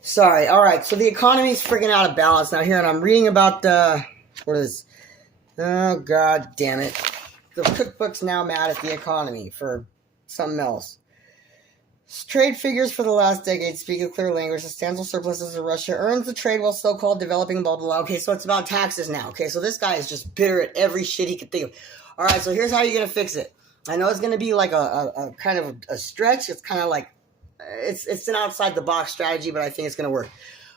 Sorry. All right. So the economy's freaking out of balance now here, and I'm reading about what is? Oh God damn it! The cookbook's now mad at the economy for something else. Trade figures for the last decade speak a clear language. Substantial surpluses of Russia earns the trade while so-called developing blah, blah, blah. Okay, so it's about taxes now. Okay, so this guy is just bitter at every shit he could think of. All right, so here's how you're going to fix it. I know it's going to be like a kind of a stretch. It's kind of like, it's an outside-the-box strategy, but I think it's going to work.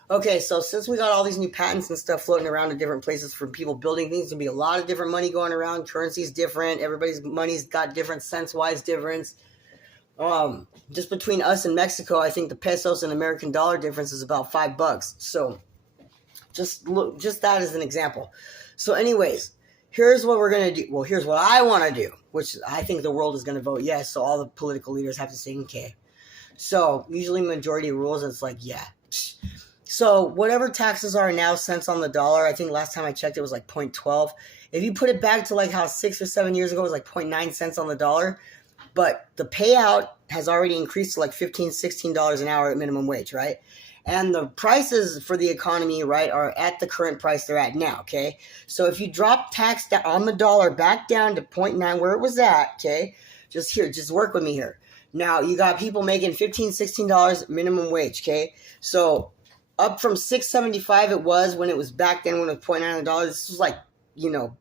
Okay, so since we got all these new patents and stuff floating around in different places from people building things, there'll be a lot of different money going around. Currency's different. Everybody's money's got different sense-wise difference. Just between us and Mexico, I think the pesos and American dollar difference is about $5. So just that as an example. So anyways, here's what we're going to do. Well, here's what I want to do, which I think the world is going to vote yes. So all the political leaders have to say okay. So usually majority rules, and it's like, yeah. So whatever taxes are now, cents on the dollar, I think last time I checked it was like 0.12. If you put it back to like how 6 or 7 years ago it was like 0.9 cents on the dollar, but the payout has already increased to like $15, $16 an hour at minimum wage, right? And the prices for the economy, right, are at the current price they're at now, okay? So if you drop tax on the dollar back down to 0.9 where it was at, okay, just work with me here. Now, you got people making $15, $16 minimum wage, okay? So up from $6.75 it was when it was back then when it was 0.9 on the dollar. This was like,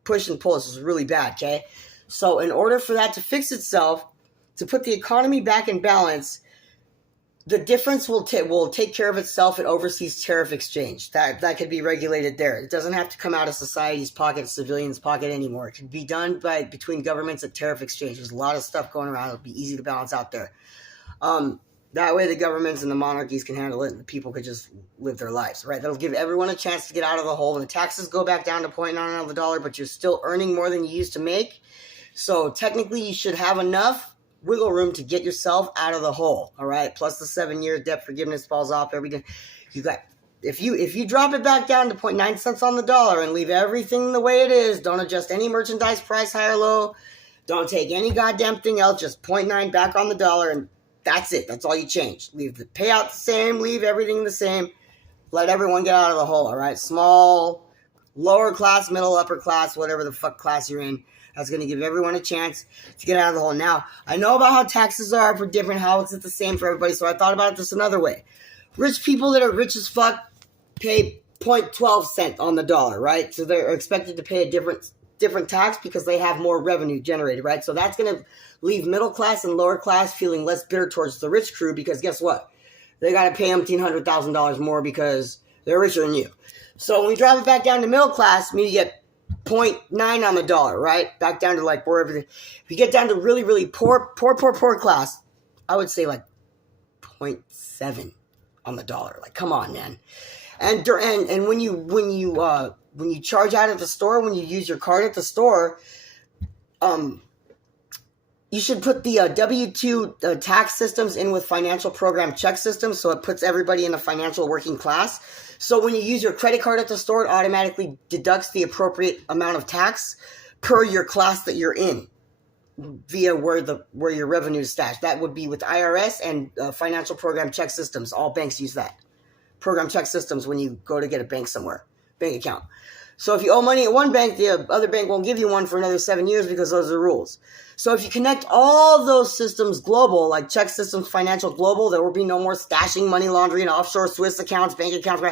push and pull. This was really bad, okay? So in order for that to fix itself, to put the economy back in balance, the difference will take care of itself at overseas tariff exchange. That could be regulated there. It doesn't have to come out of society's pocket, civilians' pocket anymore. It can be done between governments at tariff exchange. There's a lot of stuff going around. It'll be easy to balance out there. That way the governments and the monarchies can handle it and the people could just live their lives, right? That'll give everyone a chance to get out of the hole. And the taxes go back down to 0.9 on the dollar, but you're still earning more than you used to make. So technically you should have enough wiggle room to get yourself out of the hole, all right? Plus the 7-year debt forgiveness falls off every day. You got, if you drop it back down to 0.9 cents on the dollar and leave everything the way it is, don't adjust any merchandise price high or low, don't take any goddamn thing else, just 0.9 back on the dollar, and that's it. That's all you change. Leave the payout the same, leave everything the same. Let everyone get out of the hole, all right? Small, lower class, middle, upper class, whatever the fuck class you're in. That's going to give everyone a chance to get out of the hole. Now, I know about how taxes are for different, how it's the same for everybody, so I thought about it this another way. Rich people that are rich as fuck pay 0.12 cents on the dollar, right? So they're expected to pay a different tax because they have more revenue generated, right? So that's going to leave middle class and lower class feeling less bitter towards the rich crew because guess what? They got to pay $1,800,000 more because they're richer than you. So when we drop it back down to middle class, you get 0.9 on the dollar, right? Back down to like wherever. If you get down to really, really poor class, I would say like 0.7 on the dollar. Like, come on, man. And when you charge out at the store, when you use your card at the store, you should put the W-2 tax systems in with financial program check systems, so it puts everybody in a financial working class. So when you use your credit card at the store, it automatically deducts the appropriate amount of tax per your class that you're in via where your revenue is stashed. That would be with IRS and financial program check systems. All banks use that. Program check systems when you go to get a bank account. So if you owe money at one bank, the other bank won't give you one for another 7 years because those are the rules. So if you connect all those systems global, like check systems, financial global, there will be no more stashing, money laundering, offshore Swiss accounts, bank accounts.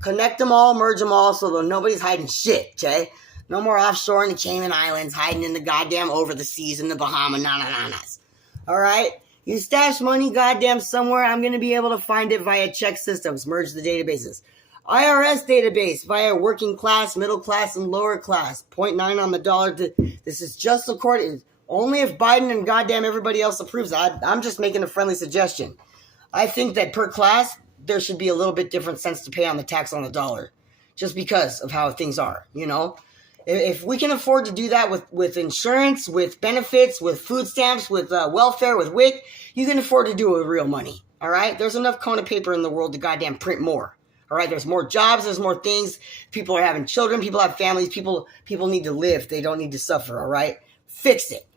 Connect them all, merge them all so that nobody's hiding shit, okay? No more offshore in the Cayman Islands, hiding in the goddamn over the seas in the Bahamas, na-na-na-nas. All right? You stash money goddamn somewhere, I'm going to be able to find it via check systems, merge the databases. IRS database via working class, middle class, and lower class. 0.9 on the dollar. This is just according, only if Biden and goddamn everybody else approves. I'm just making a friendly suggestion. I think that per class, there should be a little bit different cents to pay on the tax on the dollar. Just because of how things are, If we can afford to do that with insurance, with benefits, with food stamps, with welfare, with WIC, you can afford to do it with real money. All right? There's enough Kona paper in the world to goddamn print more. All right, there's more jobs, there's more things. People are having children, people have families, people need to live. They don't need to suffer, all right? Fix it.